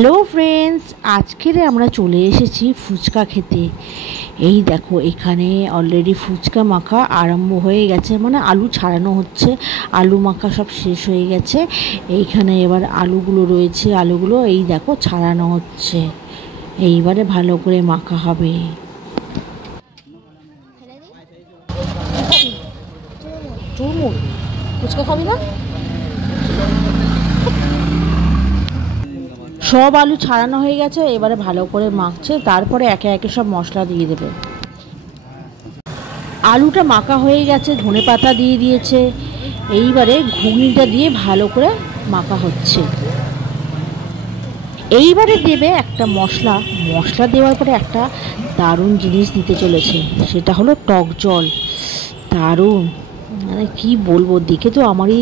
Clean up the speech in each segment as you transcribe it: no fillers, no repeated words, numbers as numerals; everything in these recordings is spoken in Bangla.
হ্যালো ফ্রেন্ডস, আজকের আমরা চলে এসেছি ফুচকা খেতে। এই দেখো, এখানে অলরেডি ফুচকা মাখা আরম্ভ হয়ে গেছে, মানে আলু ছাড়ানো হচ্ছে। আলু মাখা সব শেষ হয়ে গেছে। এইখানে এবার আলুগুলো রয়েছে, আলুগুলো এই দেখো ছাড়ানো হচ্ছে। এইবারে ভালো করে মাখা হবে। ফুচকা খাবি না? সব আলু ছাড়ানো হয়ে গেছে, এবারে ভালো করে মাখছে, তারপরে একে একে সব মশলা দিয়ে দেবে। আলুটা মাখা হয়ে গেছে, ধনেপাতা দিয়ে দিয়েছে। এইবারে ঘুগনিটা দিয়ে ভালো করে মাখা হচ্ছে। এইবারে দেবে একটা মশলা। মশলা দেওয়ার পরে একটা দারুণ জিনিস দিতে চলেছে, সেটা হলো টক জল। দারুণ, মানে কি বলবো, দেখে তো আমারই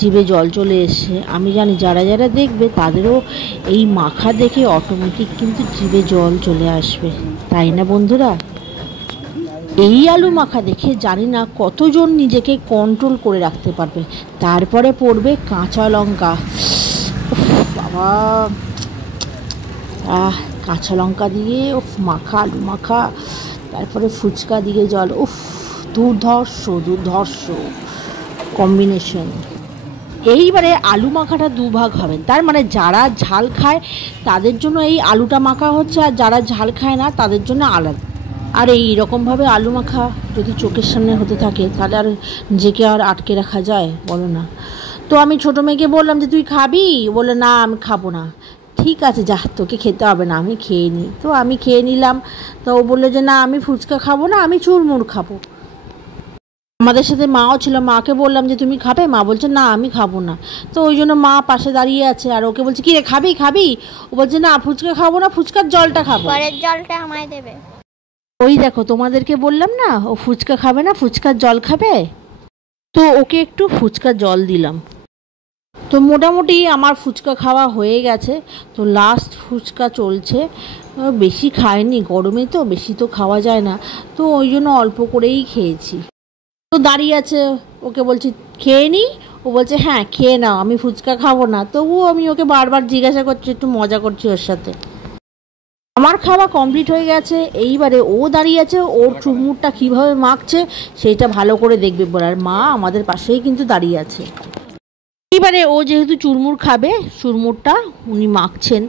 জিভে জল চলে এসছে। আমি জানি যারা যারা দেখবে তাদেরও এই মাখা দেখে অটোমেটিক কিন্তু জিভে জল চলে আসবে, তাই না বন্ধুরা? এই আলু মাখা দেখে জানি না কতজন নিজেকে কন্ট্রোল করে রাখতে পারবে। তারপরে পড়বে কাঁচা লঙ্কা। বাবা, কাঁচা লঙ্কা দিয়ে মাখা, আলু মাখা, তারপরে ফুচকা দিয়ে জল। দুর্ধর্ষ দুর্ধর্ষ কম্বিনেশন। এইবারে আলু মাখাটা দুভাগ হবেন, তার মানে যারা ঝাল খায় তাদের জন্য এই আলুটা মাখা হচ্ছে, আর যারা ঝাল খায় না তাদের জন্য আলাদা। আর এইরকমভাবে আলু মাখা যদি চোখের সামনে হতে থাকে তাহলে আর নিজেকে আর আটকে রাখা যায়, বলো না? তো আমি ছোটো মেয়েকে বললাম যে তুই খাবি, বলে না আমি খাবো না। ঠিক আছে, যা, তোকে খেতে হবে না, আমি খেয়ে নিই। তো আমি খেয়ে নিলাম। তো ও বললো যে না, আমি ফুচকা খাবো না, আমি চুরমুর খাবো। আমাদের সাথে মাও ছিল, মাকে বললাম যে তুমি খাবে, মা বলছে না আমি খাবো না। তো ওই জন্য মা পাশে দাঁড়িয়ে আছে, আর ওকে বলছে কি রে, খাবি খাবি? ও বলছে না, ফুচকা খাবো না, ফুচকার জলটা খাবো। পরের জলটা আমায় দেবে। ওই দেখো, তোমাদেরকে বললাম না ও ফুচকা খাবে না, ফুচকার জল খাবে। তো ওকে একটু ফুচকার জল দিলাম। তো মোটামুটি আমার ফুচকা খাওয়া হয়ে গেছে। তো লাস্ট ফুচকা চলছে। বেশি খায়নি, গরমে তো বেশি তো খাওয়া যায় না, তো ওই জন্য অল্প করেই খেয়েছি। তো দাঁড়িয়ে আছে, ওকে বলছি খেয়ে নিই। ও বলছে হ্যাঁ খেয়ে নাও, আমি ফুচকা খাবো না। তবুও আমি ওকে বারবার জিজ্ঞাসা করছি, একটু মজা করছি ওর সাথে। আমার খাওয়া কমপ্লিট হয়ে গেছে। এইবারে ও দাঁড়িয়ে আছে, ওর চুরমুরটা কীভাবে মাখছে সেইটা ভালো করে দেখবে বলে, আর মা আমাদের পাশেই কিন্তু দাঁড়িয়ে আছে। এইবারে ও যেহেতু চুরমুর খাবে, চুরমুরটা উনি মাখছেন।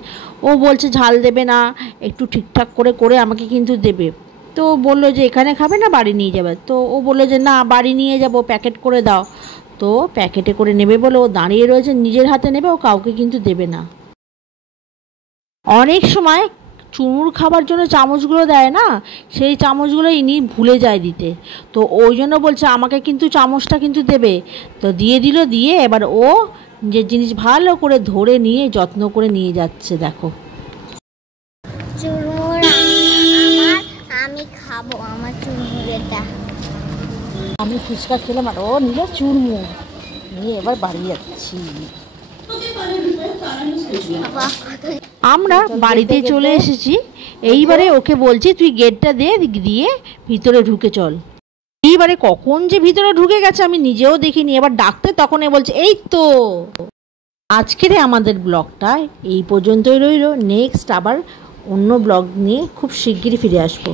ও বলছে ঝাল দেবে না, একটু ঠিকঠাক করে করে আমাকে কিন্তু দেবে। তো বললো যে এখানে খাবে না বাড়ি নিয়ে যাবে। তো ও বললো যে না, বাড়ি নিয়ে যাব, প্যাকেট করে দাও। তো প্যাকেটে করে নেবে বলে ও দাঁড়িয়ে রয়েছে, নিজের হাতে নেবে, ও কাউকে কিন্তু দেবে না। অনেক সময় চুরমুর খাবার জন্য চামচগুলো দেয় না, সেই চামচগুলো ইনি ভুলে যায় দিতে। তো ওই জন্য বলছে আমাকে কিন্তু চামচটা কিন্তু দেবে। তো দিয়ে দিল, দিয়ে এবার ও যে জিনিস ভালো করে ধরে নিয়ে যত্ন করে নিয়ে যাচ্ছে। দেখো, চুরমুর আমি খাবো, আমার চুরমুরেটা। আমি ফুচকা খেলাম আর ও নিল চুরমুর নিয়ে এবার বাড়ি যাচ্ছি। আমরা বাড়িতে চলে এসেছি। এইবারে ওকে বলছি তুই গেটটা দিয়ে ভিতরে ঢুকে চল। এইবারে কখন যে ভিতরে ঢুকে গেছে আমি নিজেও দেখিনি। এবার ডাকতে তখন এ বলছে এই তো। আজকের আমাদের ব্লগটা এই পর্যন্তই রইল। নেক্সট আবার অন্য ব্লগ নিয়ে খুব শিগগিরই ফিরে আসবো।